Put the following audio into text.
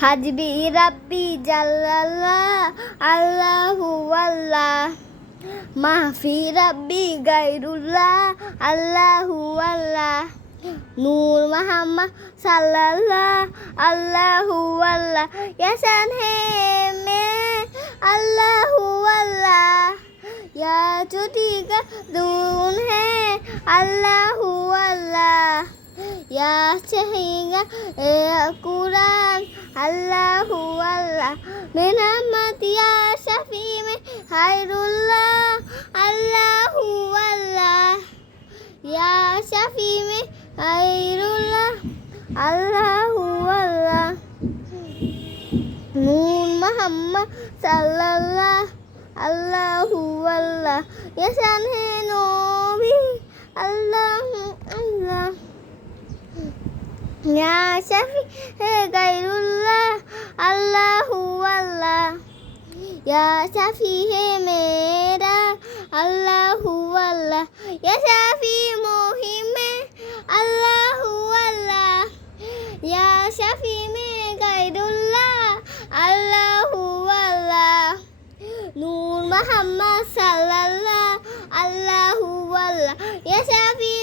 হাজবি রাব্বি জাল্লাল্লাহ আল্লাহু আল্লাহ মাহফি রাব্বি গায়রুল্লাহ আল্লাহু আল্লাহ নূর মোহাম্মদ সাল্লাল্লাহ আল্লাহু আল্লাহ ইয়াসান হে মে আল্লাহু আল্লাহ ইয়া চুটি কা দুন হে আল্লাহু আল্লাহ ইয়া চাহিগা কুরআন আল্লাহু আল্লাহ মেনামত ইয়া শাফি মে খায়রুল্লাহ আল্লাহু আল্লাহ ইয়া শাফি মে খায়রুল্লাহ আল্লাহু আল্লাহ নূর মোহাম্মদ সাল্লাল্লাহ আল্লাহু আল্লাহ ইয়াসান হে নবী আল্লাহু আল্লাহ ইয়া শাফি হে গায়রুল্লাহ আল্লাহু আল্লাহ ইয়া শাফি হে মেরা আল্লাহু আল্লাহ ইয়া শাফি মুহিমে আল্লাহু আল্লাহ ইয়া শাফি মে গায়রুল্লাহ আল্লাহু আল্লাহ নূর মোহাম্মদ সাল্লাল্লাহ আল্লাহু আল্লাহ ইয়া শাফি